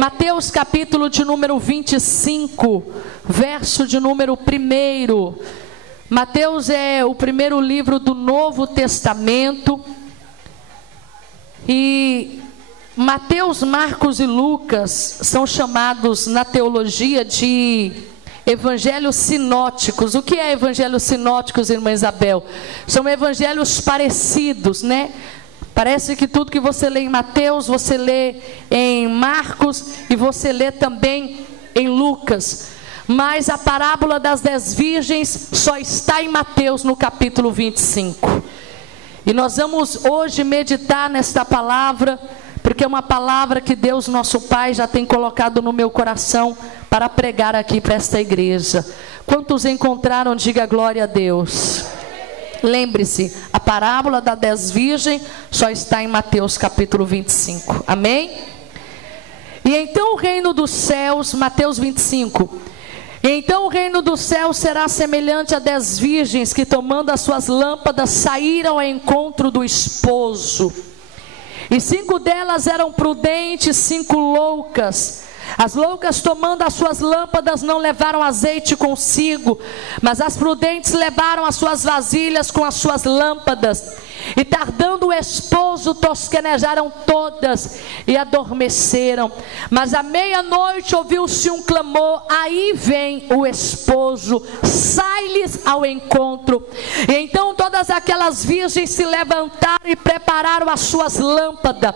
Mateus capítulo de número 25, verso de número 1. Mateus é o primeiro livro do Novo Testamento. E Mateus, Marcos e Lucas são chamados na teologia de evangelhos sinóticos. O que é evangelhos sinóticos, irmã Isabel? São evangelhos parecidos, né? Parece que tudo que você lê em Mateus, você lê em Marcos e você lê também em Lucas. Mas a parábola das 10 virgens só está em Mateus no capítulo 25. E nós vamos hoje meditar nesta palavra, porque é uma palavra que Deus nosso Pai já tem colocado no meu coração para pregar aqui para esta igreja. Quantos encontraram, diga glória a Deus. Lembre-se, a parábola das 10 virgens só está em Mateus capítulo 25, amém? E então o reino dos céus, Mateus 25, e então o reino dos céus será semelhante a 10 virgens que, tomando as suas lâmpadas, saíram ao encontro do esposo. E 5 delas eram prudentes, 5 loucas. As loucas, tomando as suas lâmpadas, não levaram azeite consigo, mas as prudentes levaram as suas vasilhas com as suas lâmpadas. E tardando o esposo, tosquenejaram todas e adormeceram. Mas à meia-noite ouviu-se um clamor: aí vem o esposo, sai-lhes ao encontro. E então todas aquelas virgens se levantaram e prepararam as suas lâmpadas.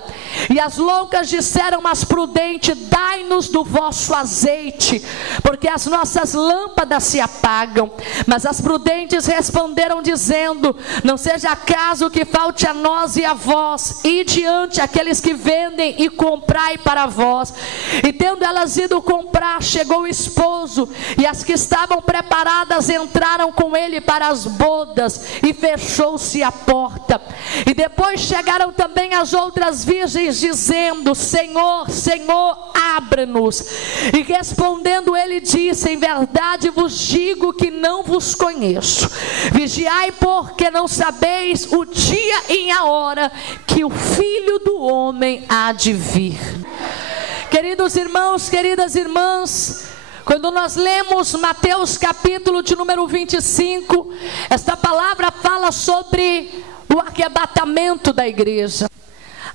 E as loucas disseram às prudentes: dai-nos do vosso azeite, porque as nossas lâmpadas se apagam. Mas as prudentes responderam dizendo: não seja acaso que falte a nós e a vós, e diante aqueles que vendem e comprai para vós. E tendo elas ido comprar, chegou o esposo, e as que estavam preparadas entraram com ele para as bodas, e fechou-se a porta. E depois chegaram também as outras virgens, dizendo: Senhor, Senhor, abra-nos. E respondendo ele disse: em verdade vos digo que não vos conheço. Vigiai, porque não sabeis o dia e a hora que o Filho do Homem há de vir. Queridos irmãos, queridas irmãs, quando nós lemos Mateus capítulo de número 25, esta palavra fala sobre o arrebatamento da igreja.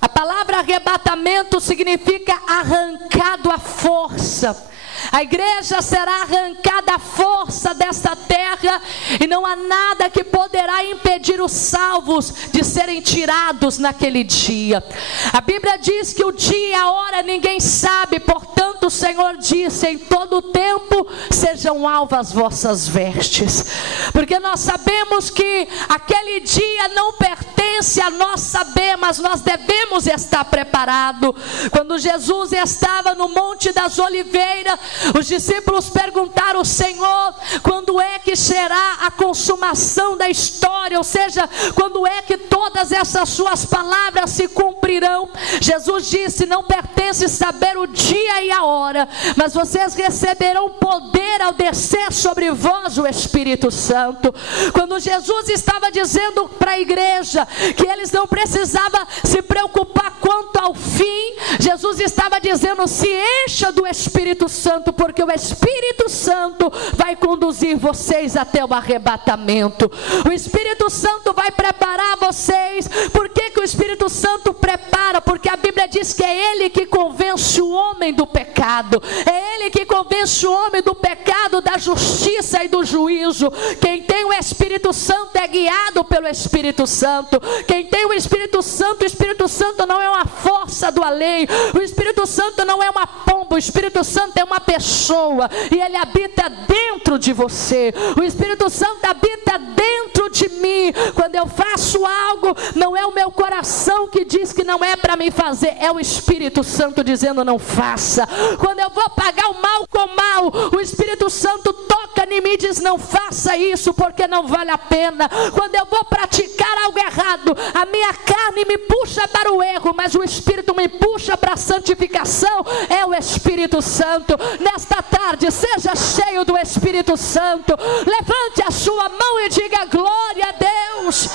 A palavra arrebatamento significa arrancado à força. A igreja será arrancada à força desta terra, e não há nada que poderá impedir os salvos de serem tirados naquele dia. A Bíblia diz que o dia e a hora ninguém sabe, portanto o Senhor disse: em todo o tempo sejam alvas as vossas vestes, porque nós sabemos que aquele dia não pertence a nós saber, mas nós devemos estar preparados. Quando Jesus estava no Monte das Oliveiras, os discípulos perguntaram: Senhor, quando é que será a consumação da história? Ou seja, quando é que todas essas suas palavras se cumprirão? Jesus disse: não pertence saber o dia e a hora, mas vocês receberão poder ao descer sobre vós o Espírito Santo. Quando Jesus estava dizendo para a igreja que eles não precisavam se preocupar quanto ao fim, Jesus estava dizendo: se encha do Espírito Santo, porque o Espírito Santo vai conduzir vocês até o arrebatamento. O Espírito Santo vai preparar vocês. Por que que o Espírito Santo prepara? Porque a Bíblia diz que é Ele que convence o homem do pecado, é Ele que convence o homem do pecado, da justiça e do juízo. Quem tem o Espírito Santo é guiado pelo Espírito Santo. Quem tem o Espírito Santo não é uma força do além, o Espírito Santo não é uma pomba, o Espírito Santo é uma pessoa, e ele habita dentro de você. O Espírito Santo habita dentro de mim. Quando eu faço algo, não é o meu coração que diz que não é para mim fazer, é o Espírito Santo dizendo: não faça. Quando eu vou pagar o mal com mal, o Espírito Santo toca em mim e diz: não faça isso, porque não vale a pena. Quando eu vou praticar algo errado, a minha carne me puxa para o erro, mas o Espírito me puxa para a santificação. É o Espírito Santo. Nesta tarde, seja cheio do Espírito Santo. Levante a sua mão e diga glória a Deus.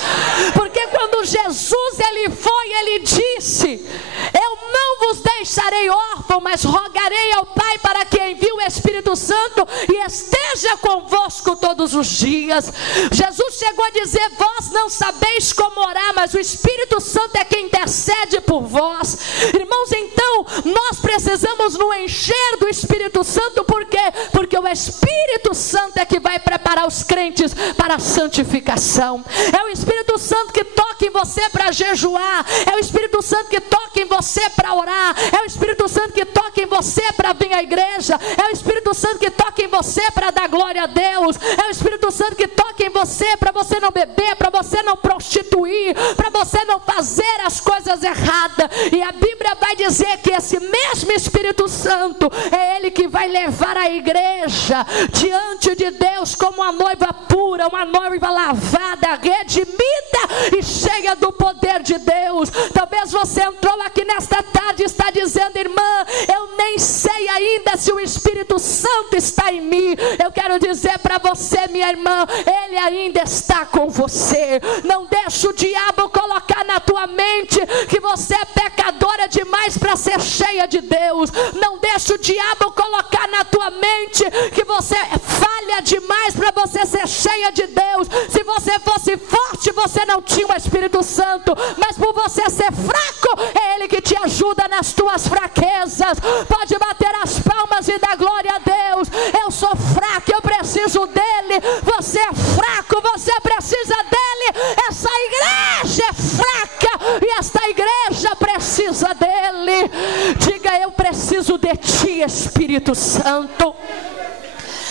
Porque quando Jesus ele foi, ele disse: eu não vos deixo deixarei órfão, mas rogarei ao Pai para que envie o Espírito Santo e esteja convosco todos os dias. Jesus chegou a dizer: vós não sabeis como orar, mas o Espírito Santo é quem intercede por vós. Irmãos, então nós precisamos nos encher do Espírito Santo. Por quê? Porque o Espírito Santo é que vai preparar os crentes para a santificação. É o Espírito Santo que toca em você para jejuar, é o Espírito Santo que toca em você para orar, é o Espírito Santo que toca em você para vir à igreja, é o Espírito Santo que toca em você para dar glória a Deus, é o Espírito Santo que toca em você para você não beber, para você não prostituir, para você não fazer as coisas erradas. E a Bíblia vai dizer que esse mesmo Espírito Santo é ele que vai levar a igreja diante de Deus como uma noiva pura, uma noiva lavada, redimida e cheia do poder de Deus. Talvez você entrou aqui nesta tarde e está dizendo: irmã, eu nem sei ainda se o Espírito Santo está em mim. Eu quero dizer para você, minha irmã, ele ainda está com você. Não deixe o diabo colocar na tua mente que você é pecadora demais para ser cheia de Deus. Não deixe o diabo colocar na tua mente que você falha demais para você ser cheia de Deus. Se você fosse forte, você não tinha o Espírito Santo, mas por você ser fraco, é ele que te ajuda nas tuas fraquezas. Pode bater as palmas e dar glória a Deus. Eu sou fraco, eu preciso dele. Você é fraco, você precisa dele. Essa igreja é fraca e esta igreja precisa dele. Diga: eu preciso de ti, Espírito Santo.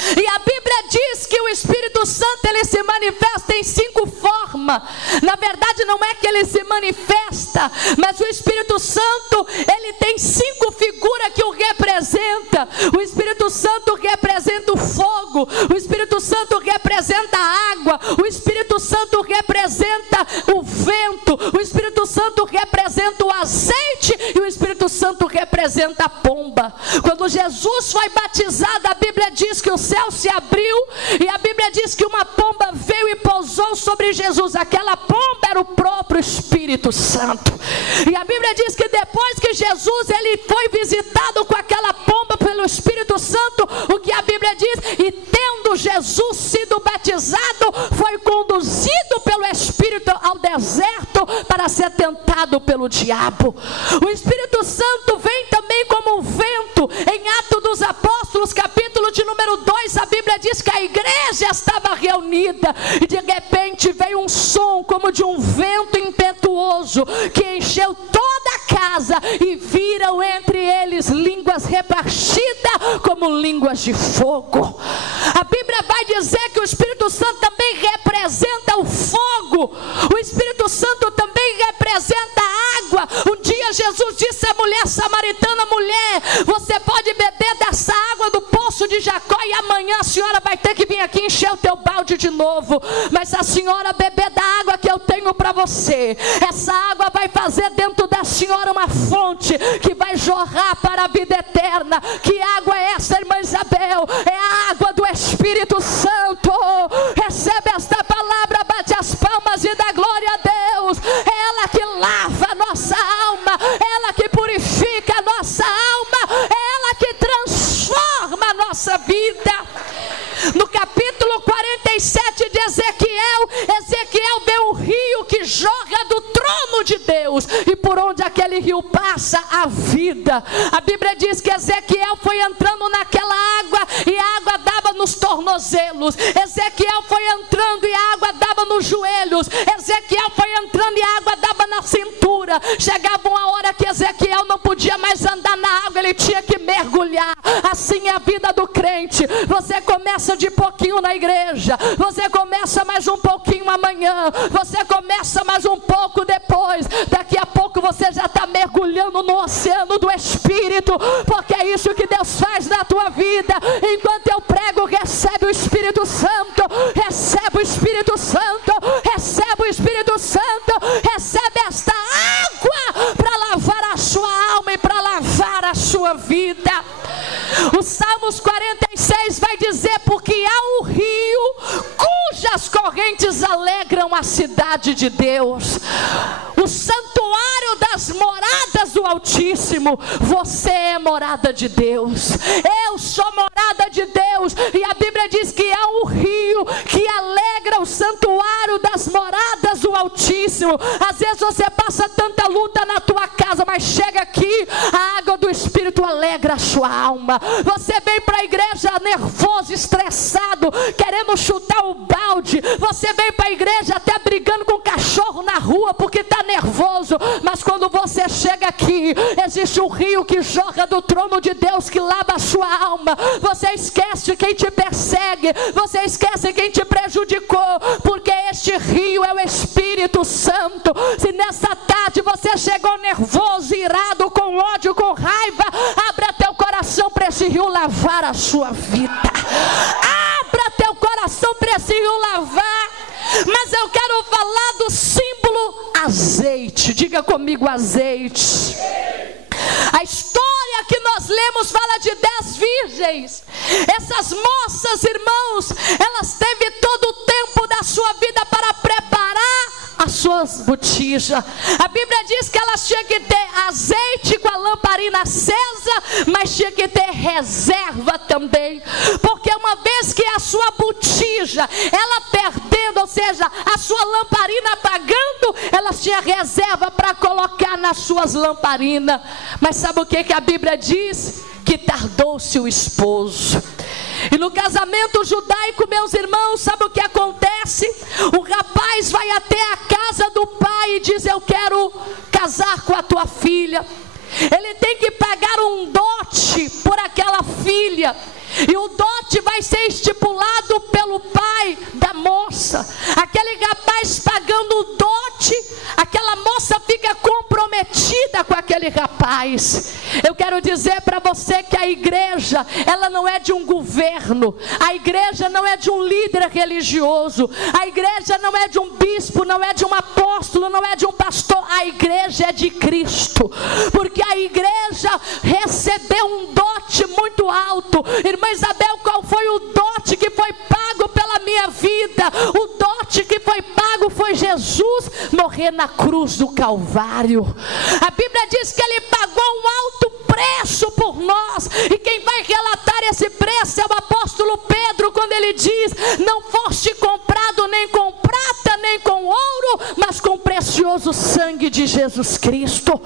E a Bíblia diz que o Espírito Santo, ele se manifesta em 5 formas. Na verdade, não é que ele se manifesta, mas o Espírito Santo, ele tem 5 figuras que o representa. O Espírito Santo representa o fogo, o Espírito Santo representa a água, o Espírito Santo representa o vento, o Espírito Santo representa o azeite e o Espírito Santo representa a pomba. Quando Jesus foi batizado, a Bíblia diz que o céu se abriu e a Bíblia diz que uma pomba veio e pousou sobre Jesus. Aquela pomba era o próprio Espírito Santo. E a Bíblia diz que depois que Jesus ele foi visitado com aquela pomba pelo Espírito Santo, o que a Bíblia diz? E tendo Jesus sido batizado, foi conduzido pelo Espírito ao deserto para ser tentado pelo diabo. O Espírito Santo vem também como um vento. Em Atos dos Apóstolos, capítulo de número 2, a Bíblia diz que a igreja estava reunida e de repente veio um som como de um vento impetuoso que encheu toda a casa e viram entre eles línguas repartidas como línguas de fogo. A Bíblia vai dizer que o Espírito Santo também representa o fogo. O Espírito Santo também representa a água. Um dia Jesus disse à mulher samaritana: mulher, você pode beber dessa água do poço de Jacó e amanhã a senhora vai ter que vir aqui encher o teu balde de novo. Mas se a senhora beber da água que eu tenho para você, essa água vai fazer dentro da senhora uma fonte que vai jorrar para a vida eterna. Que água é essa, irmã Isabel? É a água do Espírito Santo. Recebe esta palavra, bate as palmas e dá glória a Deus. É ela que lava a nossa alma, é ela que purifica a nossa alma, é ela que transforma a nossa vida. No capítulo 47 de Ezequiel, Ezequiel vê um rio que jorra do trono de Deus, e por onde aquele rio passa, a vida. A Bíblia diz que Ezequiel foi entrando naquela água e a água dava nos tornozelos. Ezequiel foi entrando e a água dava nos joelhos. Ezequiel foi entrando e a água dava na cintura. Chegava uma hora que Ezequiel não podia mais andar na água, ele tinha que mergulhar. Assim é a vida do crente. Você começa de pouquinho na igreja, você começa mais um pouquinho amanhã, você começa mais um pouco depois, daqui a pouco você já está mergulhando no oceano do Espírito, porque é isso que Deus faz na tua vida. Enquanto eu prego, recebe o Espírito Santo, recebe o Espírito Santo, recebe o Espírito Santo, recebe esta água para lavar a sua alma e para lavar a sua vida. O Salmos 46 vai dizer: porque há um rio cuja Hoje as correntes alegram a cidade de Deus, o santuário das moradas do Altíssimo. Você é morada de Deus, eu sou morada de Deus. E a Bíblia diz que há um rio que alegra o santuário das moradas do Altíssimo. Às vezes você passa tanta luta na tua casa, mas chega aqui, a água do Espírito alegra a sua alma. Você vem para a igreja nervoso, estressado, querendo chutar o balde. Você vem para a igreja até brigando com o cachorro na rua porque está nervoso. Mas quando você chega aqui, existe um rio que jorra do trono de Deus, que lava a sua alma. Você esquece quem te persegue, você esquece quem te prejudicou, porque este rio é o Espírito Santo. Se nessa tarde você chegou nervoso, irado, com ódio, com raiva, abra teu coração para esse rio lavar a sua vida. Abra teu coração para esse rio lavar. Mas eu quero falar do símbolo azeite. Diga comigo, azeite. A história que nós lemos fala de 10 virgens. Essas moças, irmãos, elas teve todo o tempo da sua vida para preparar as suas botijas. A Bíblia diz que elas tinham que ter azeite com a lamparina acesa, mas tinha que ter reserva também, porque uma vez que a sua botija, ela perdendo, ou seja, a sua lamparina apagando, elas tinham reserva para colocar nas suas lamparinas. Mas sabe o que a Bíblia diz? Que tardou-se o esposo. E no casamento judaico, meus irmãos, sabe o que acontece? O rapaz vai até a casa do pai e diz: eu quero casar com a tua filha. Ele tem que pagar um dote por aquela filha, e o dote vai ser estipulado pelo pai da moça. Aquele rapaz pagando o dote, aquela moça fica comprometida com aquele rapaz. Eu quero dizer para você que a igreja, ela não é de um governo, a igreja não é de um líder religioso, a igreja não é de um bispo, não é de um apóstolo, não é de um pastor. A igreja é de Cristo, porque a igreja recebeu um dote muito alto. Irmã Isabel, qual foi o dote que foi pago pela minha vida? O dote que foi pago foi Jesus morrer na cruz do Calvário. A Bíblia diz que ele pagou um alto preço por nós, e quem vai relatar esse preço é o apóstolo Pedro, quando ele diz: não foste comprado nem com prata nem com ouro, mas com o precioso sangue de Jesus Cristo.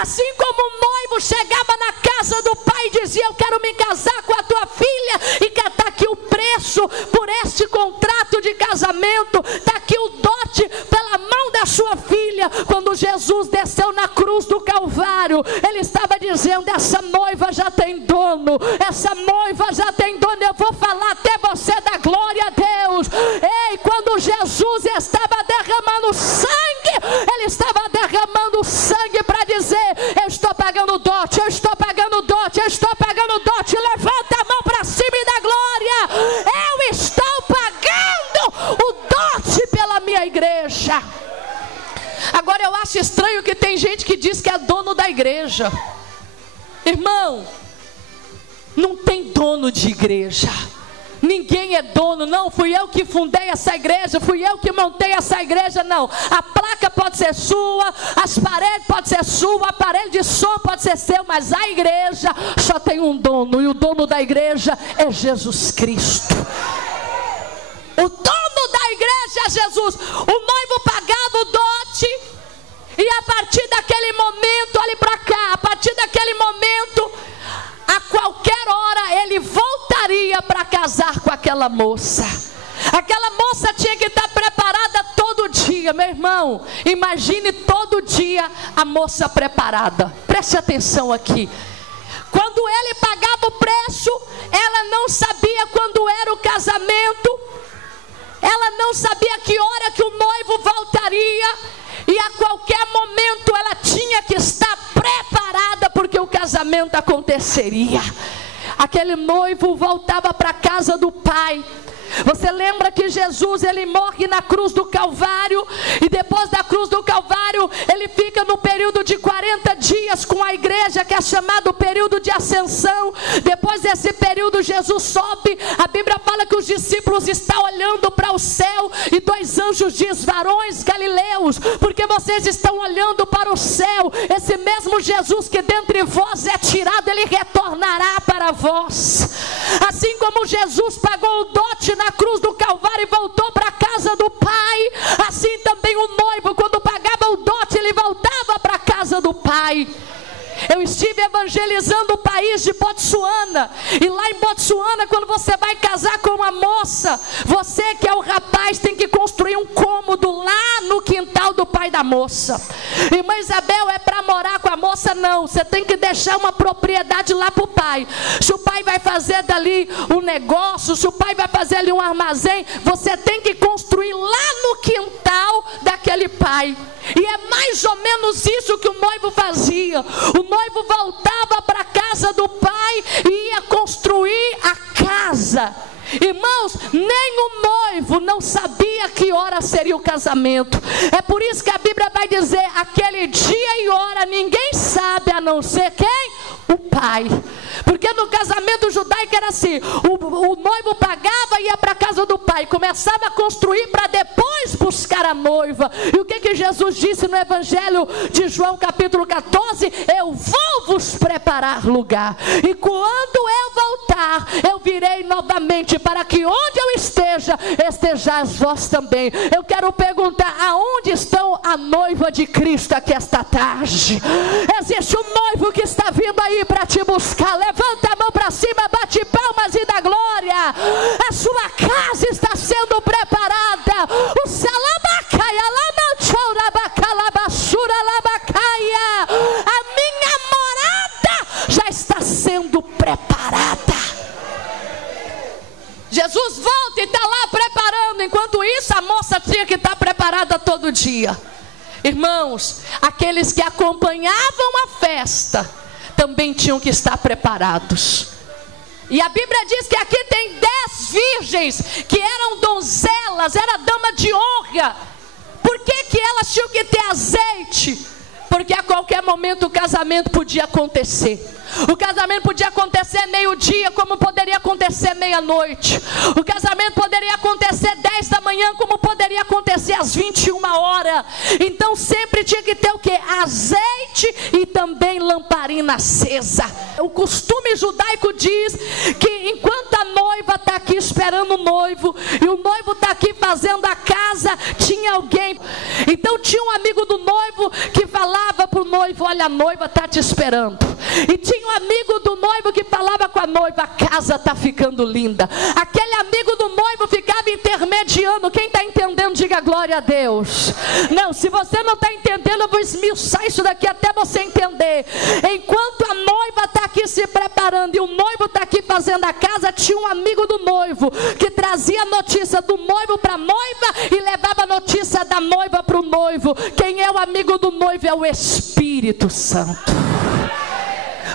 Assim como o noivo chegava na casa do pai e dizia: eu quero me casar com a tua filha, e que está aqui o preço por este contrato de casamento, está aqui o dote pela mão da sua filha. Quando Jesus desceu na cruz do Calvário, ele estava dizendo: essa noiva já tem dono, essa noiva já tem dono. Eu vou falar até você da glória a Deus. Ei, quando Jesus estava derramando sangue, ele estava derramando sangue para dizer: eu estou pagando o dote, eu estou pagando o dote, eu estou pagando o dote. Levanta a mão para cima e dá glória. Eu estou pagando o dote pela minha igreja. Agora eu acho estranho que tem gente que diz que é dono da igreja. Irmão, não tem dono de igreja. Ninguém é dono. Não, fui eu que fundei essa igreja, fui eu que montei essa igreja. Não, a placa pode ser sua, as paredes pode ser sua, o aparelho de som pode ser seu, mas a igreja só tem um dono, e o dono da igreja é Jesus Cristo. O dono da igreja é Jesus. O noivo pagava o dote, e a partir daquele momento, olhe para cá, a partir daquele momento, a qualquer hora ele voltaria para casar com aquela moça. Aquela moça tinha que estar preparada todo dia. Meu irmão, imagine todo dia a moça preparada. Preste atenção aqui. Quando ele pagava o preço, ela não sabia quando era o casamento, ela não sabia que hora que o noivo voltaria, e a qualquer momento ela tinha que estar preparada, porque o casamento aconteceria. Aquele noivo voltava para a casa do pai. Você lembra que Jesus, ele morre na cruz do Calvário, e depois da cruz do Calvário ele fica no período de 40 dias com a igreja, que é chamado período de ascensão. Depois desse período Jesus sobe. A Bíblia fala que os discípulos Deus está olhando para o céu e 2 anjos diz: varões galileus, porque vocês estão olhando para o céu, esse mesmo Jesus que dentre vós é tirado, ele retornará para vós. Assim como Jesus pagou o dote na cruz do Calvário e voltou para a casa do Pai, assim também o noivo, quando pagava o dote, ele voltava para a casa do Pai. Eu estive evangelizando o país de Botsuana, e lá em Botsuana, quando você vai casar com uma moça, você que é o rapaz tem que construir um cômodo lá no quintal do pai da moça. Irmã Isabel, é para morar com a moça? Não, você tem que deixar uma propriedade lá para o pai. Se o pai vai fazer dali um negócio, se o pai vai fazer ali um armazém, você tem que construir lá no quintal daquele pai. E é mais ou menos isso que o noivo fazia. O noivo voltava para a casa do pai e ia construir a casa. Irmãos, nem o noivo não sabia que hora seria o casamento. É por isso que a Bíblia vai dizer: aquele dia e hora ninguém sabe, a não ser quem? O pai. Porque no casamento judaico era assim: o noivo pagava e ia para a casa do pai, começava a construir para depois buscar a noiva. E o que Jesus disse no Evangelho de João capítulo 14? Eu vou vos preparar lugar, e quando eu voltar, eu virei novamente, para que onde eu esteja, estejais vós também. Eu quero perguntar: aonde estão a noiva de Cristo aqui esta tarde? Existe um noivo que está vindo aí para te buscar. Levanta a mão para cima, bate palmas e dá glória. A sua casa está sendo preparada. O salabacaia, lamanchourabacalabassura, labacaia. A minha morada já está sendo preparada. Jesus volta e está lá preparando. Enquanto isso, a moça tinha que estar preparada todo dia. Irmãos, aqueles que acompanhavam a festa também tinham que estar preparados. E a Bíblia diz que aqui tem 10 virgens que eram donzelas, era dama de honra. Por que elas tinham que ter azeite? Porque a qualquer momento o casamento podia acontecer. O casamento podia acontecer meio-dia, como poderia acontecer meia-noite. O casamento poderia acontecer 10 da manhã, como poderia acontecer às 21 horas. Então sempre tinha que ter o que? Azeite e também lamparina acesa. O costume judaico diz que enquanto a noiva está aqui esperando o noivo, e o noivo está aqui fazendo a casa, tinha alguém. Então tinha um amigo do noivo que falava para o noivo: olha, a noiva está te esperando. E tinha um amigo do noivo que falava com a noiva: a casa está ficando linda. Aquele amigo do noivo ficava intermediando. Quem está entendendo, diga glória a Deus. Não, se você não está entendendo, eu vou esmiuçar isso daqui até você entender. Enquanto a noiva está aqui se preparando e o noivo está aqui fazendo a casa, tinha um amigo do noivo que trazia a notícia do noivo para a noiva e levava a notícia da noiva para o noivo. Quem é o amigo do noivo? É o Espírito Santo.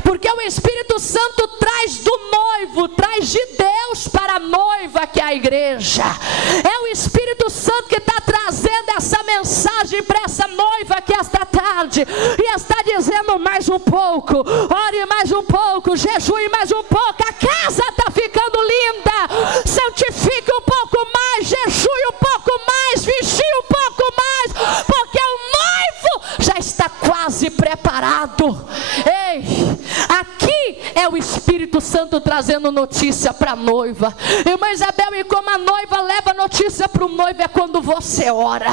Porque o Espírito Santo traz do noivo, traz de Deus para a noiva, que é a igreja. É o Espírito Santo que está trazendo essa mensagem para essa noiva que esta tarde, e está dizendo: mais um pouco, ore mais um pouco, jejue mais um pouco, a casa está ficando linda, santifique um pouco mais, jejue um pouco mais, vigie um pouco mais, porque o noivo já está quase preparado. Ei, aqui é o Espírito Santo trazendo notícia para a noiva. Irmã Isabel, e como a noiva leva notícia para o noivo, é quando você ora.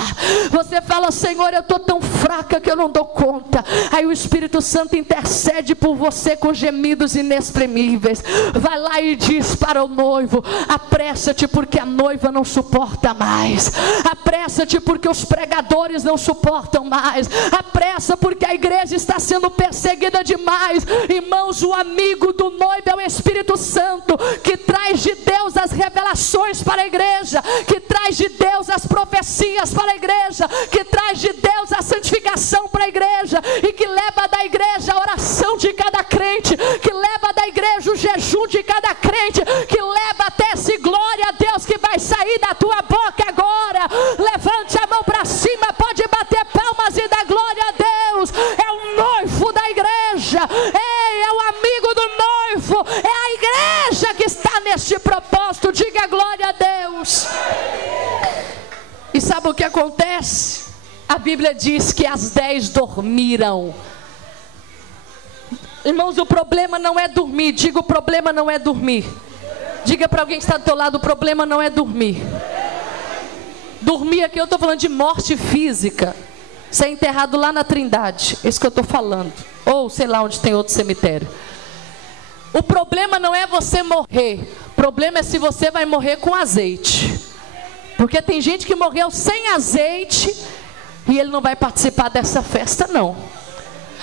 Você fala: Senhor, eu estou tão fraca que eu não dou conta. Aí o Espírito Santo intercede por você com gemidos inexprimíveis. Vai lá e diz para o noivo: apressa-te, porque a noiva não suporta mais. Apressa-te, porque os pregadores não suportam mais. Apressa, porque a igreja está sendo perseguida demais. Irmãos, o amigo do noivo é o Espírito Santo, que traz de Deus as revelações para a igreja, que traz de Deus as profecias para a igreja, que traz de Deus a santificação para a igreja, e que leva da igreja a oração de cada crente, que leva da igreja o jejum de cada crente, que leva até esse glória a Deus que vai sair da tua boca agora. Levante a mão para cima, pode bater palmas e dar glória a Deus. É o noivo da igreja. Ei, é o amigo do noivo, é a igreja que está neste propósito. Diga glória a Deus. acontece? A Bíblia diz que as 10 dormiram. Irmãos, o problema não é dormir. Diga, o problema não é dormir. Diga para alguém que está do teu lado, o problema não é dormir. Dormir aqui eu estou falando de morte física. Ser enterrado lá na Trindade. É isso que eu estou falando. Ou sei lá onde tem outro cemitério. O problema não é você morrer. O problema é se você vai morrer com azeite. Porque tem gente que morreu sem azeite e ele não vai participar dessa festa, não.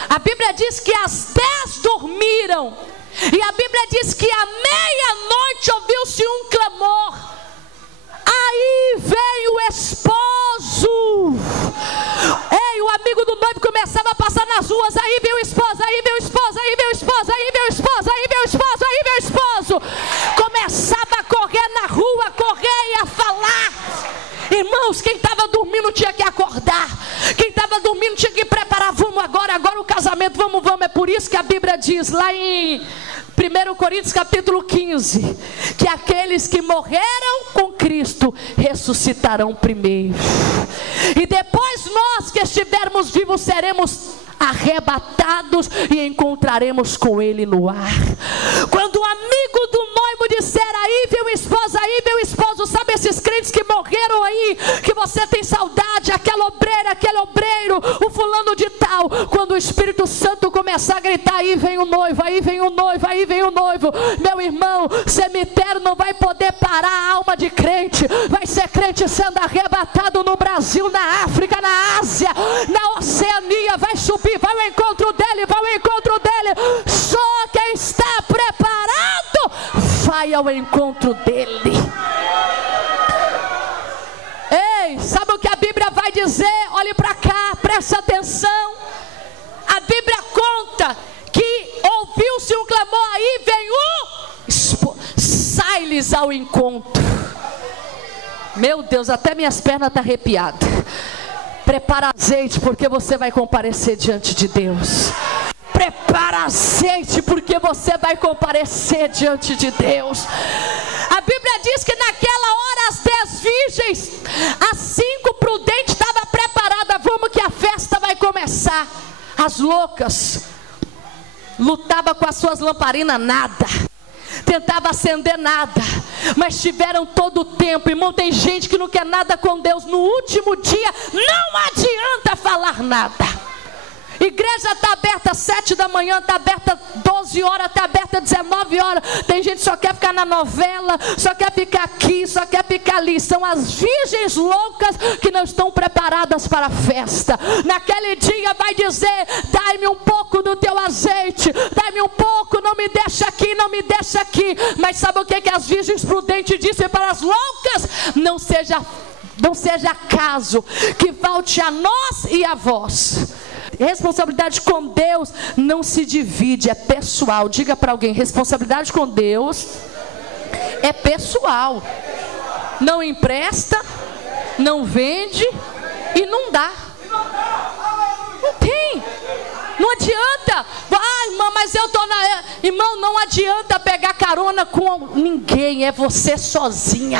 A Bíblia diz que as 10 dormiram. E a Bíblia diz que à meia-noite ouviu-se um clamor. Aí veio o esposo. Ei, o amigo do noivo começava a passar nas ruas. Aí veio o esposo, aí veio o esposo, aí veio o esposo, aí veio o esposo, aí veio o esposo, aí veio o esposo. Começava a correr na rua, correr e a falar. Irmãos, quem estava dormindo tinha que acordar. Quem estava dormindo tinha que preparar. Vamos agora o casamento, vamos. É por isso que a Bíblia diz lá em 1 Coríntios capítulo 15, que aqueles que morreram com Cristo ressuscitarão primeiro. E depois nós que estivermos vivos seremos arrebatados e encontraremos com Ele no ar. Quando o amigo do noivo disser, aí veio o esposo, sabe esses crentes que morreram aí, que você tem saudade, aquela obreira, aquele obreiro, o fulano de tal. Quando o Espírito Santo começar a gritar, aí vem o noivo, aí vem o noivo, aí vem o noivo, meu irmão, cemitério não vai poder parar a alma de crente. Vai ser crente sendo arrebatado no Brasil, na África, na Ásia, na Oceania. Vai subir, vai ao encontro dele, vai ao encontro dele. Só quem está preparado vai ao encontro dele. Ei, sabe o que a Bíblia vai dizer? Olhe para cá, preste atenção. A Bíblia conta que ouviu-se um clamor, aí vem o sai-lhes ao encontro. Meu Deus, até minhas pernas estão arrepiadas. Prepara azeite, porque você vai comparecer diante de Deus. Prepara azeite, porque você vai comparecer diante de Deus. A Bíblia diz que naquela hora as 10 virgens, as 5 prudentes estavam preparadas. Vamos que a festa vai começar. As loucas lutavam com as suas lamparinas, nada. Tentava acender nada, mas tiveram todo o tempo. Irmão, tem gente que não quer nada com Deus. No último dia não adianta falar nada. Igreja está aberta às 7 da manhã, está aberta 12 horas, está aberta 19 horas. Tem gente que só quer ficar na novela, só quer ficar aqui, só quer ficar ali. São as virgens loucas que não estão preparadas para a festa. Naquele dia vai dizer, dai-me um pouco do teu azeite, dai-me um pouco, não me deixa aqui, não me deixa aqui. Mas sabe o que as virgens prudentes dizem para as loucas? Não seja caso que falte a nós e a vós. Responsabilidade com Deus não se divide, é pessoal. Diga para alguém, responsabilidade com Deus é pessoal. Não empresta, não vende e não dá. Não tem. Não adianta. Ah, irmã, mas eu estou na... Irmão, não adianta pegar carona com ninguém, é você sozinha.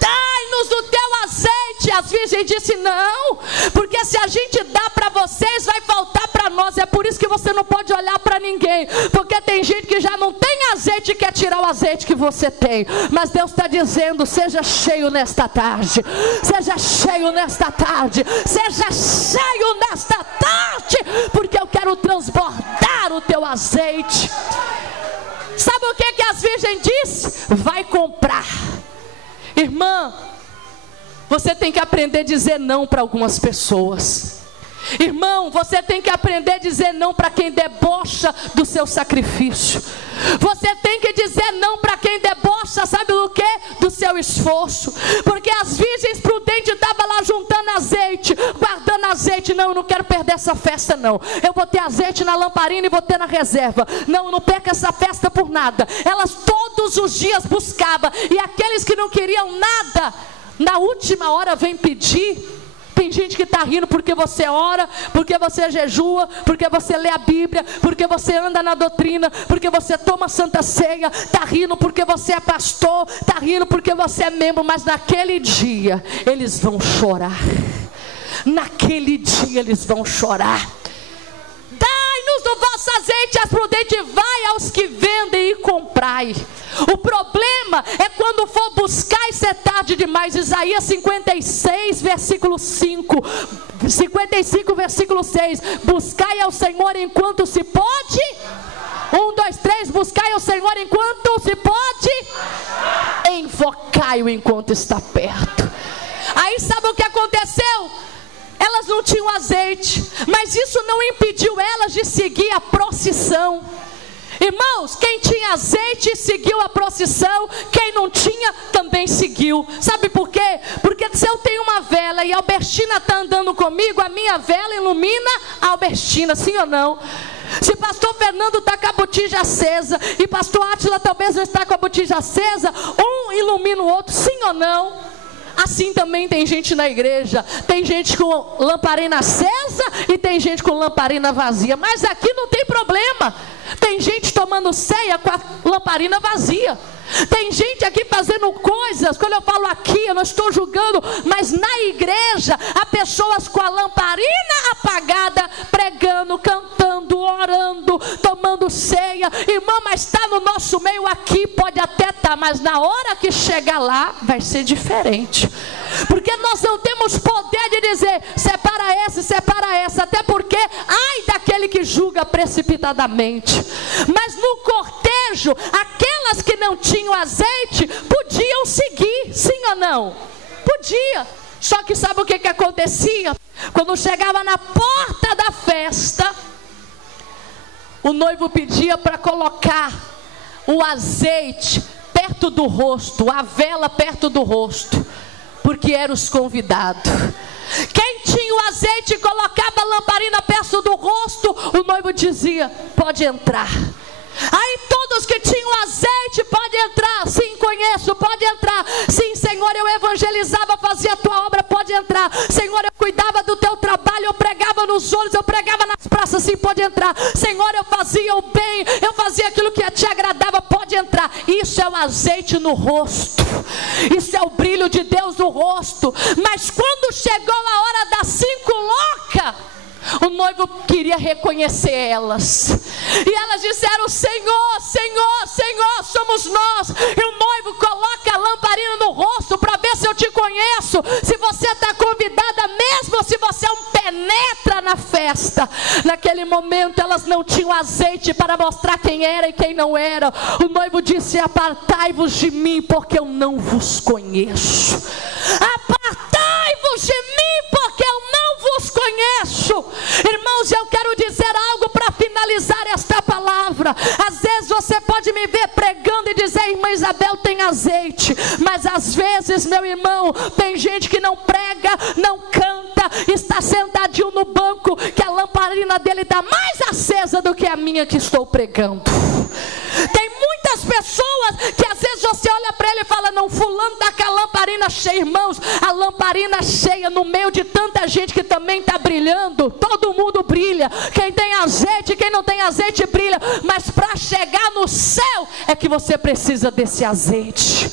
Dai-nos do teu azeite. As virgens disseram não, porque se a gente dá para vocês, vai faltar para nós. É por isso que você não pode olhar para ninguém, porque tem gente que já não tem azeite e quer tirar o azeite que você tem. Mas Deus está dizendo, seja cheio nesta tarde. Seja cheio nesta tarde. Seja cheio nesta tarde, porque eu quero transbordar o teu azeite. Sabe o que as virgens disseram? Vai comprar. Irmã, você tem que aprender a dizer não para algumas pessoas. Irmão, você tem que aprender a dizer não para quem debocha do seu sacrifício. Você tem que dizer não para quem debocha, sabe do que? Do seu esforço. Porque as virgens prudentes estavam lá juntando azeite, guardando azeite. Não, eu não quero perder essa festa não. Eu vou ter azeite na lamparina e vou ter na reserva. Não, eu não perco essa festa por nada. Elas todos os dias buscavam. E aqueles que não queriam nada, na última hora vem pedir. Tem gente que está rindo porque você ora, porque você jejua, porque você lê a Bíblia, porque você anda na doutrina, porque você toma santa ceia. Está rindo porque você é pastor, está rindo porque você é membro. Mas naquele dia eles vão chorar. naquele dia eles vão chorar. Dai-nos do vosso azeite, és prudente, vai aos que vendem e comprai. O problema é quando for buscar e ser tarde demais. Isaías 56, versículo 5. 55, versículo 6. Buscai ao Senhor enquanto se pode. 1, 2, 3. Buscai ao Senhor enquanto se pode. Invocai-o enquanto está perto. Aí sabe o que aconteceu? Elas não tinham azeite, mas isso não impediu elas de seguir a procissão. Irmãos, quem tinha azeite seguiu a procissão, quem não tinha também seguiu. Sabe por quê? Porque se eu tenho uma vela e a Albertina está andando comigo, a minha vela ilumina a Albertina, sim ou não? Se pastor Fernando está com a botija acesa e pastor Átila talvez não está com a botija acesa, um ilumina o outro, sim ou não? Assim também tem gente na igreja. Tem gente com lamparina acesa e tem gente com lamparina vazia. Mas aqui não tem problema. Tem gente tomando ceia com a lamparina vazia. Tem gente aqui fazendo coisas. Quando eu falo aqui, eu não estou julgando, mas na igreja há pessoas com a lamparina apagada, pregando, cantando, orando, tomando ceia. Irmã, mas está no nosso meio aqui, pode até estar, mas na hora que chegar lá vai ser diferente. Porque nós não temos poder de dizer separa essa, até porque ai daquele que julga precipitadamente. Mas no cortejo, aquelas que não tinham azeite podiam seguir, sim ou não? Podia. Só que sabe o que acontecia? Quando chegava na porta da festa, o noivo pedia para colocar o azeite perto do rosto, a vela perto do rosto, porque eram os convidados. Quem tinha o azeite e colocava a lamparina perto do rosto, o noivo dizia, pode entrar. Aí todos que tinham azeite, pode entrar. Sim, conheço, pode entrar. Sim, Senhor, eu evangelizava, fazia a tua obra, pode entrar. Senhor, eu cuidava do teu trabalho, eu pregava nos olhos, eu pregava nas praças, sim, pode entrar. Senhor, eu fazia o bem, eu fazia aquilo que te agradava, pode entrar. Isso é o azeite no rosto. Isso é o brilho de Deus no rosto. Mas quando chegou a hora das 5 loucas, o noivo queria reconhecer elas. E elas disseram, Senhor, Senhor, Senhor, somos nós. E o noivo coloca a lamparina no rosto para ver se eu te conheço, se você está convidada mesmo, se você é um penetra na festa. Naquele momento elas não tinham azeite para mostrar quem era e quem não era. O noivo disse, apartai-vos de mim, porque eu não vos conheço. Apartai-vos de mim, porque eu não vos conheço. Irmãos, eu quero dizer algo para finalizar esta palavra. Às vezes você pode me ver pregando e dizer, irmã Isabel tem azeite, mas às vezes, meu irmão, tem gente que não prega, não canta, está sentadinho no banco, que a lamparina dele está mais acesa do que a minha que estou pregando. Tem muitas pessoas que às vezes você olha para ele e fala, não, fulano está com a lamparina cheia. Irmãos, a lamparina cheia no meio de tanta gente que também está brilhando. Todo mundo brilha. Quem tem azeite, quem não tem azeite brilha. Mas para chegar no céu é que você precisa desse azeite.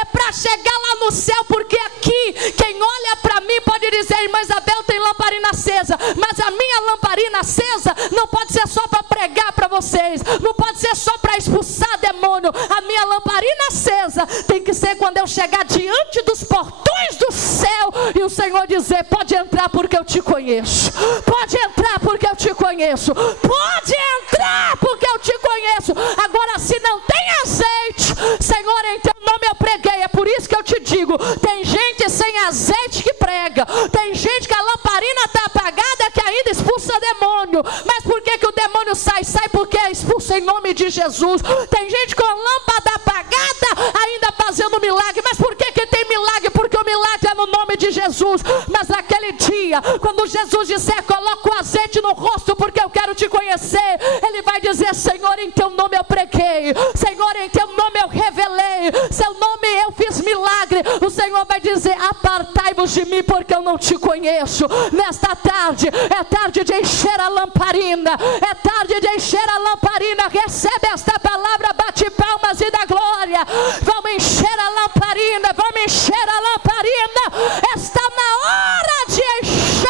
É para chegar lá no céu, porque aqui quem olha para mim pode dizer, irmã Isabel tem lamparina acesa, mas a minha lamparina acesa não pode ser só para pregar para vocês, não pode ser só para expulsar demônio. A minha lamparina acesa tem que ser quando eu chegar diante dos portões do céu e o Senhor dizer, pode entrar porque eu te conheço, pode entrar porque eu te conheço, pode entrar porque eu te conheço. Agora, se não tem azeite, Senhor, em teu nome eu preguei. É por isso que eu te digo, tem gente sem azeite que prega, tem gente que a lamparina está apagada, que ainda expulsa demônio. Mas por que o demônio sai? Sai porque é expulso em nome de Jesus. Tem gente com a lâmpada apagada ainda fazendo milagre. Mas por que tem milagre? Porque o milagre é no nome de Jesus. Mas naquele dia, quando Jesus disser, coloca o azeite no rosto porque eu quero te conhecer, ele vai dizer, Senhor, em teu nome eu preguei, Senhor, em teu nome eu revelei, seu nome eu fiz milagre. O Senhor vai dizer, apartai-vos de mim porque eu não te conheço. Nesta tarde, é tarde de encher a lamparina, é tarde de encher a lamparina. Recebe esta palavra, bate palmas e dá glória. Vamos encher a lamparina, vamos encher a lamparina. Está na hora de encher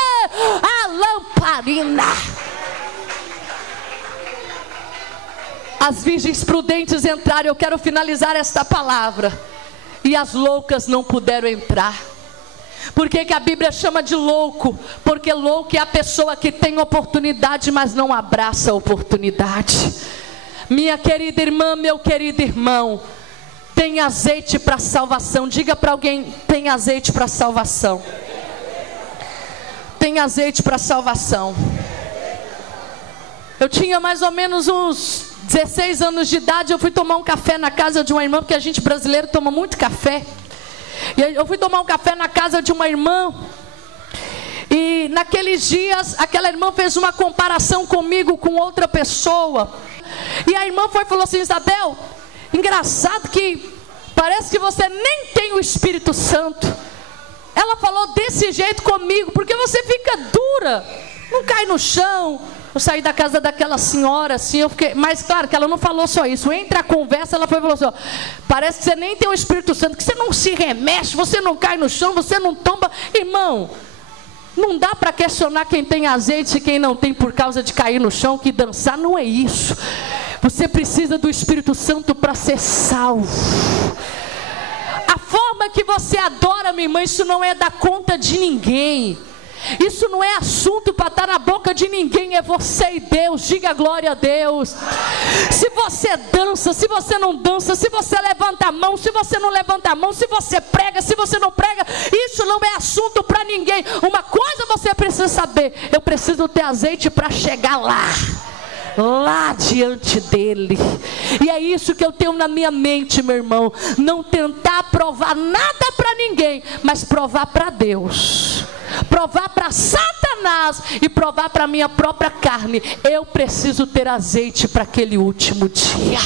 entrar. As virgens prudentes entraram. Eu quero finalizar esta palavra. E as loucas não puderam entrar. Por que que a Bíblia chama de louco? Porque louco é a pessoa que tem oportunidade, mas não abraça a oportunidade. Minha querida irmã, meu querido irmão, tem azeite para salvação. Diga para alguém: tem azeite para salvação. Tem azeite para salvação. Eu tinha mais ou menos uns 16 anos de idade. Eu fui tomar um café na casa de uma irmã, porque a gente brasileiro toma muito café. E eu fui tomar um café na casa de uma irmã. E naqueles dias, aquela irmã fez uma comparação comigo com outra pessoa. E a irmã falou assim: Isabel, engraçado que parece que você nem tem o Espírito Santo. Ela falou desse jeito comigo, porque você fica dura, não cai no chão. Eu saí da casa daquela senhora assim, eu fiquei, mas claro que ela não falou só isso. Entre a conversa, ela falou assim: ó, parece que você nem tem o Espírito Santo, que você não se remexe, você não cai no chão, você não tomba. Irmão, não dá para questionar quem tem azeite e quem não tem por causa de cair no chão, que dançar não é isso. Você precisa do Espírito Santo para ser salvo. A forma que você adora, minha irmã, isso não é dar conta de ninguém. Isso não é assunto para estar na boca de ninguém. É você e Deus. Diga glória a Deus. Se você dança, se você não dança, se você levanta a mão, se você não levanta a mão, se você prega, se você não prega, isso não é assunto para ninguém. Uma coisa você precisa saber: eu preciso ter azeite para chegar lá diante dele. E é isso que eu tenho na minha mente, meu irmão. Não tentar provar nada para ninguém, mas provar para Deus, provar para Satanás e provar para minha própria carne. Eu preciso ter azeite para aquele último dia.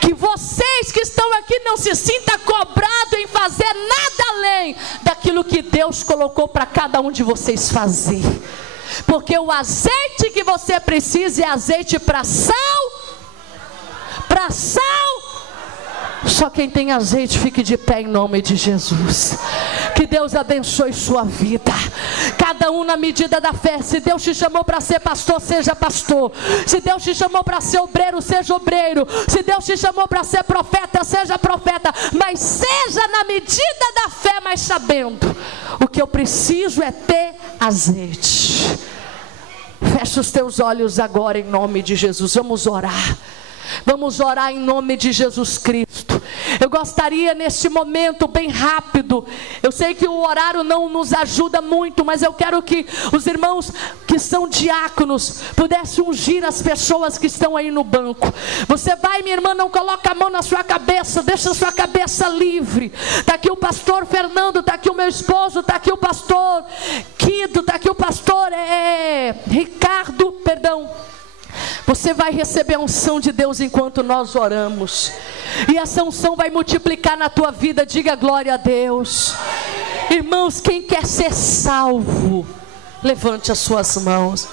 Que vocês que estão aqui não se sintam cobrados em fazer nada além daquilo que Deus colocou para cada um de vocês fazer. Porque o azeite que você precisa é azeite para sal. Para sal. Só quem tem azeite, fique de pé em nome de Jesus. Que Deus abençoe sua vida. Cada um na medida da fé. Se Deus te chamou para ser pastor, seja pastor. Se Deus te chamou para ser obreiro, seja obreiro. Se Deus te chamou para ser profeta, seja profeta. Mas seja na medida da fé, mas sabendo: o que eu preciso é ter azeite. Fecha os teus olhos agora em nome de Jesus. Vamos orar. Vamos orar em nome de Jesus Cristo. Eu gostaria neste momento, bem rápido, eu sei que o horário não nos ajuda muito, mas eu quero que os irmãos que são diáconos pudessem ungir as pessoas que estão aí no banco. Você vai, minha irmã, não coloca a mão na sua cabeça, deixa a sua cabeça livre. Está aqui o pastor Fernando, está aqui o meu esposo, está aqui o pastor Quido, está aqui o pastor Ricardo, perdão. Você vai receber a unção de Deus enquanto nós oramos. E essa unção vai multiplicar na tua vida. Diga glória a Deus. Irmãos, quem quer ser salvo, levante as suas mãos.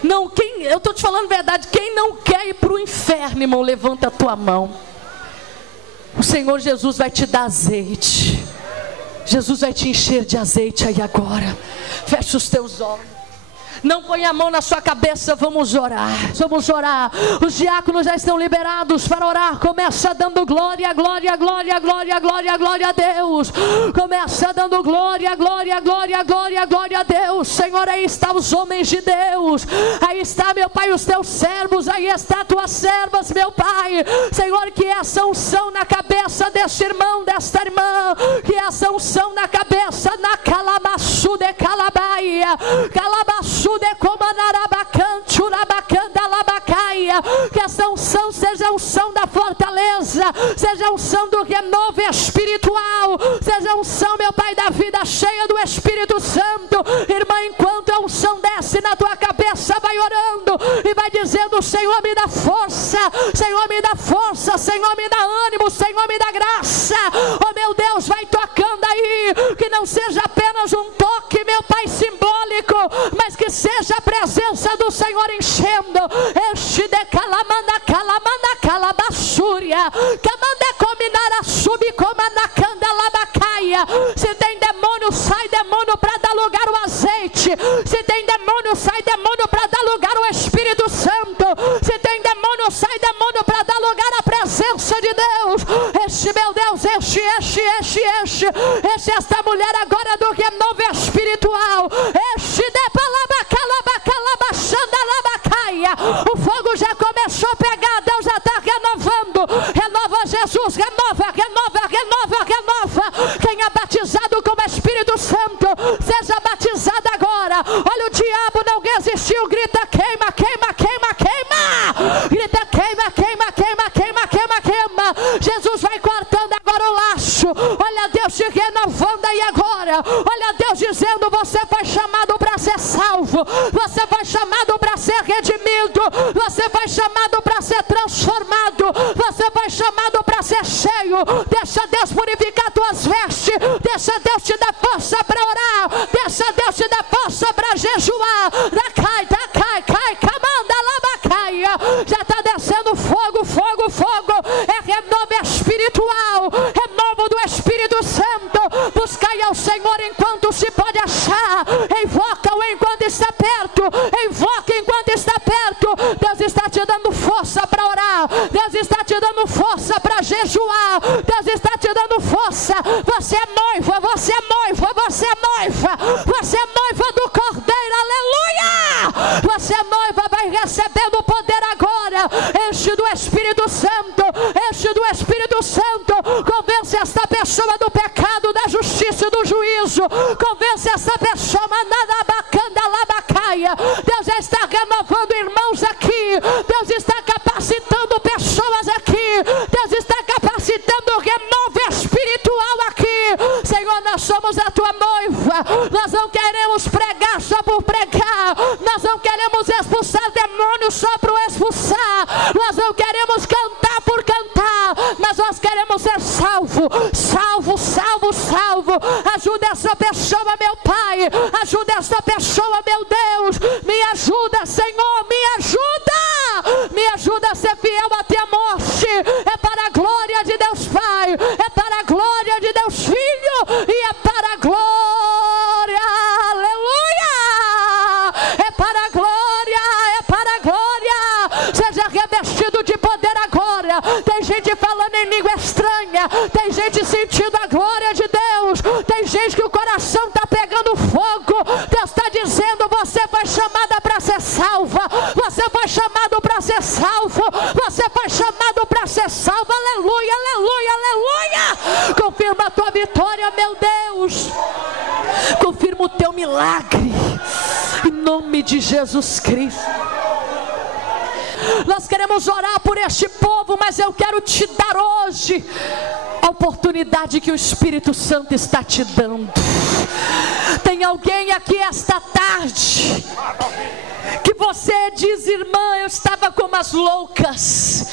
Não, eu estou te falando a verdade. Quem não quer ir para o inferno, irmão, levanta a tua mão. O Senhor Jesus vai te dar azeite. Jesus vai te encher de azeite aí agora. Fecha os teus olhos. Não põe a mão na sua cabeça, vamos orar. Vamos orar. Os diáconos já estão liberados para orar. Começa dando glória, glória, glória, glória, glória, glória a Deus. Começa dando glória, glória, glória, glória, glória a Deus. Senhor, aí está os homens de Deus. Aí está, meu Pai, os teus servos. Aí está tuas servas, meu Pai. Senhor, que essa unção na cabeça deste irmão, desta irmã, que essa unção na cabeça, na calabaçu de calabaia, calabaçu de comanarabacante, urabacanda labacaia. Que essa unção seja a unção da fortaleza, seja a unção do renovo espiritual, seja a unção, meu Pai, da vida cheia do Espírito Santo. Irmã, enquanto a unção desce na tua cabeça, vai orando e vai dizendo: Senhor, me dá força, Senhor, me dá força, Senhor, me dá ânimo, Senhor, me dá graça. Oh meu Deus, vai tocando aí, que não seja apenas um toque, meu Pai, simbólico, mas que seja a presença do Senhor enchendo. Este de calamanda, calamanda, calabassúria, camande combinara, subcomanda, canda, labacaia. Se tem demônio, sai demônio para dar lugar ao azeite. Se tem demônio, sai demônio para Deus. Enche, meu Deus, enche esta mulher agora do renovo espiritual. Enche de o fogo já começou a pegar. Deus já está renovando. Renova, Jesus, renova. Quem é batizado com o Espírito Santo, seja batizado agora. Olha, o diabo não resistiu. Grita: queima. Grita: queima. Jesus vai cortando agora o laço. Olha Deus te renovando aí agora. Olha Deus dizendo: você foi chamado para ser salvo. Você foi chamado para ser redimido. Você foi chamado para ser transformado. Você foi chamado para ser cheio. Deixa Deus purificar tuas vestes. Deixa Deus te dar força para orar. Deixa Deus te dar força para jejuar. Cai, camanda, labacaia. Já está descendo fogo. É renovo espiritual. Renovo do Espírito Santo. Buscai ao Senhor enquanto se pode achar. Invoca-o enquanto está perto. Invoca enquanto está perto. Deus está te dando força para orar. Deus está te dando força para jejuar. Deus está te dando força. Você é noiva do Cordeiro. Aleluia! Você é noiva, vai recebendo o poder agora. Enche do Espírito Santo. Convence esta pessoa do pecado, da justiça e do juízo. Convence essa pessoa. Deus já está renovando irmãos aqui. Deus está capacitando pessoas aqui. Deus está capacitando o renovo espiritual aqui. Senhor, nós somos a tua noiva. Nós não queremos pregar só por pregar. Nós não queremos expulsar demônios só por expulsar. Nós não queremos cantar por cantar. Mas nós queremos ser salvo. Ajuda essa pessoa, meu Pai. Ajuda essa pessoa, meu Deus. Me ajuda, Senhor, me ajuda a ser fiel até a morte. É para a glória de Deus Pai, é para a glória de Deus Filho e é para a glória, aleluia, é para a glória. Seja revestido de poder agora. Tem gente falando em língua estranha, tem gente sentindo a glória de Deus, tem gente que o coração está pegando fogo. Deus está dizendo: você foi chamada para ser salva, você foi chamado para ser salvo, você foi chamado para ser salvo. Aleluia. Confirma a tua vitória, meu Deus. Confirma o teu milagre em nome de Jesus Cristo. Nós queremos orar por este povo, mas eu quero te dar hoje a oportunidade que o Espírito Santo está te dando. Tem alguém aqui esta tarde que você diz: irmã, eu estava como as loucas,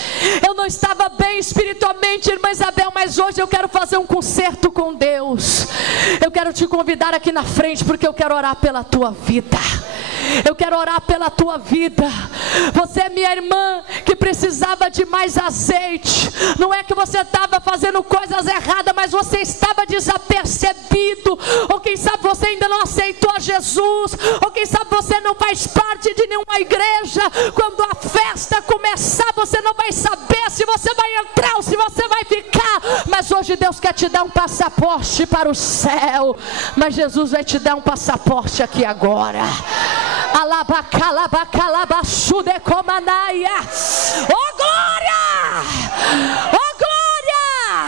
eu não estava bem espiritualmente, irmã Isabel, mas hoje eu quero fazer um concerto com Deus. Eu quero te convidar aqui na frente, porque eu quero orar pela tua vida. Eu quero orar pela tua vida. Você é minha irmã que precisava de mais azeite. Não é que você estava fazendo coisas erradas, mas você estava desapercebido. Ou quem sabe você ainda não aceitou a Jesus. Ou quem sabe você não faz parte de nenhuma igreja. Quando a festa começar, você não vai saber se você vai entrar ou se você vai ficar. Mas hoje Deus quer te dar um passaporte para o céu. Mas Jesus vai te dar um passaporte aqui agora. Oh glória! Oh glória!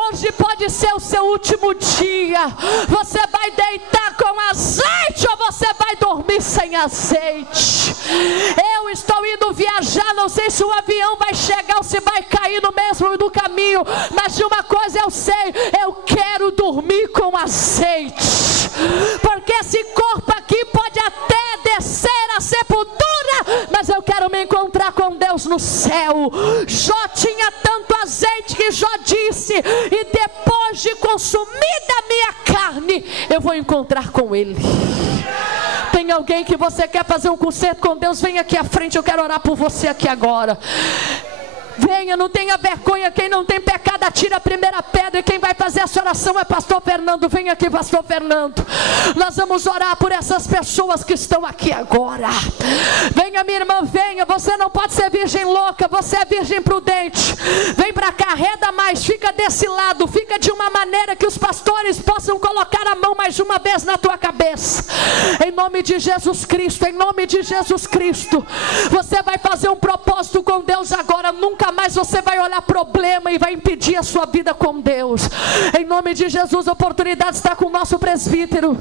Hoje pode ser o seu último dia. Você vai deitar com azeite ou você vai dormir sem azeite? Eu estou indo viajar, não sei se o avião vai chegar ou se vai cair no mesmo do caminho, mas de uma coisa eu sei: eu quero dormir com azeite, porque esse corpo aqui pode até descer a sepultura, mas eu quero me encontrar com Deus no céu. Jó tinha tanto azeite que Jó disse: e depois de consumida a minha carne, eu vou encontrar com Ele. Tem alguém que você quer fazer um concerto com Deus? Vem aqui à frente, eu quero orar por você aqui agora. Venha, não tenha vergonha. Quem não tem pecado, atira a primeira pedra. E quem vai fazer essa oração é pastor Fernando. Vem aqui, pastor Fernando. Nós vamos orar por essas pessoas que estão aqui agora. Venha, minha irmã, venha. Você não pode ser virgem louca, você é virgem prudente. Vem para cá, arreda mais, fica desse lado, fica de uma maneira que os pastores possam colocar a mão mais uma vez na tua cabeça. Em nome de Jesus Cristo, em nome de Jesus Cristo. Você vai fazer um propósito com Deus agora. Nunca mais você vai olhar problema e vai impedir a sua vida com Deus. Em nome de Jesus, a oportunidade está com o nosso presbítero.